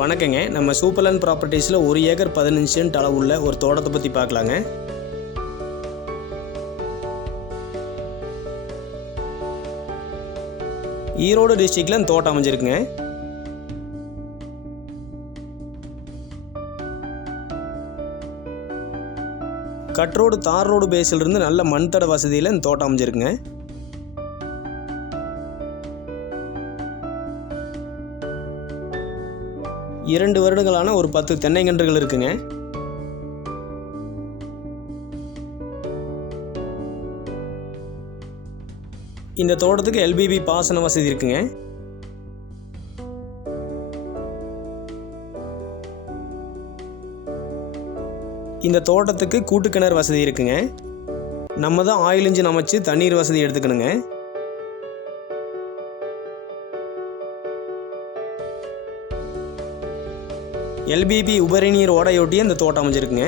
வணக்கங்க. நம்ம சூப்பர்லேண்ட் ப்ராப்பர்ட்டிஸில் ஒரு ஏக்கர் பதினஞ்சு சென்ட் அளவுள்ள ஒரு தோட்டத்தை பற்றி பார்க்கலாங்க. ஈரோடு டிஸ்ட்ரிக்டில் தோட்டம் அமைஞ்சிருக்குங்க. கட் ரோடு தார் ரோடு பேஸிலிருந்து நல்ல மண் தட வசதியில் இந்த தோட்டம் அமைஞ்சிருக்குங்க. இரண்டு வருடங்களான ஒரு பத்து தென்னைங்கன்றுகள் இருக்குங்க. இந்த தோட்டத்துக்கு எல்பிபி பாசன வசதி இருக்குங்க. இந்த தோட்டத்துக்கு கூட்டு கிணறு வசதி இருக்குங்க. நம்ம தான் ஆயில் இன்ஜின் அமைச்சு தண்ணீர் வசதி எடுத்துக்கணுங்க. எல்பிபி உபரி நீர் ஓடையொட்டி அந்த தோட்டம் அமைஞ்சிருக்குங்க.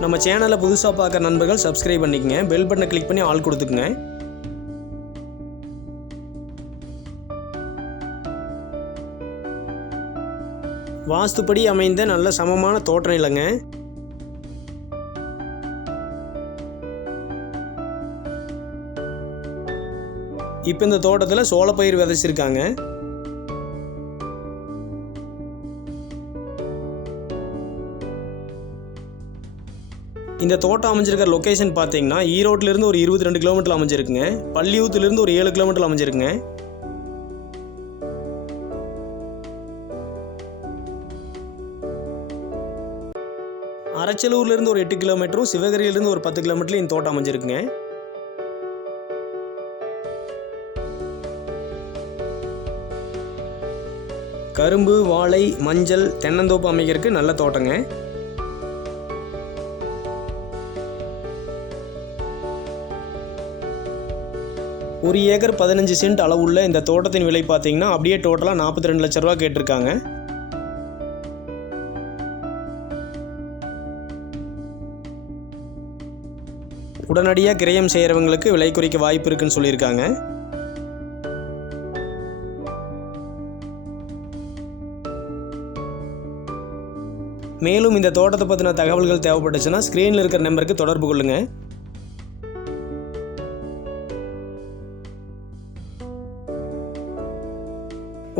நம்ம சேனலை புதுசாக பார்க்குற நண்பர்கள் சப்ஸ்கிரைப் பண்ணிக்கங்க. பெல் பட்டனை கிளிக் பண்ணி ஆள் கொடுத்துக்குங்க. வாஸ்துப்படி அமைந்த நல்ல சமமான தோட்டம் இல்லைங்க இப்போ இந்த தோட்டத்தில் சோளப்பயிர் விதைச்சிருக்காங்க. இந்த தோட்டம் அமைஞ்சிருக்கிற லொக்கேஷன் பார்த்தீங்கன்னா ஈரோட்டிலிருந்து ஒரு இருபத்தி ரெண்டு கிலோமீட்டர் அமைஞ்சிருக்குங்க. பள்ளியூத்துலேருந்து ஒரு ஏழு கிலோமீட்டர் அமைஞ்சிருக்குங்க. அரச்சலூர்லேருந்து ஒரு எட்டு கிலோமீட்டரும் சிவகரியிலேருந்து ஒரு பத்து கிலோமீட்டர்லையும் இந்த தோட்டம் அமைஞ்சிருக்குங்க. கரும்பு வாழை மஞ்சள் தென்னந்தோப்பு அமைக்கிறதுக்கு நல்ல தோட்டங்க. ஒரு ஏக்கர் பதினஞ்சு சென்ட் அளவுள்ள இந்த தோட்டத்தின் விலை பார்த்தீங்கன்னா அப்படியே டோட்டலாக நாற்பத்தி ரெண்டு லட்ச ரூபா கேட்டிருக்காங்க. உடனடியாக கிரயம் செய்கிறவங்களுக்கு விலை குறைக்க வாய்ப்பு இருக்குன்னு சொல்லியிருக்காங்க. மேலும் இந்த தோட்டத்தை பற்றின தகவல்கள் தேவைப்பட்டுச்சுன்னா ஸ்க்ரீனில் இருக்கிற நம்பருக்கு தொடர்பு கொள்ளுங்கள்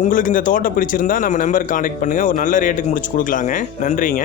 உங்களுக்கு இந்த தோட்டம் பிடிச்சிருந்தா நம்ம நம்பர் காண்டாக்ட் பண்ணுங்கள் ஒரு நல்ல ரேட்டுக்கு முடிச்சு கொடுக்கலாங்க. நன்றிங்க.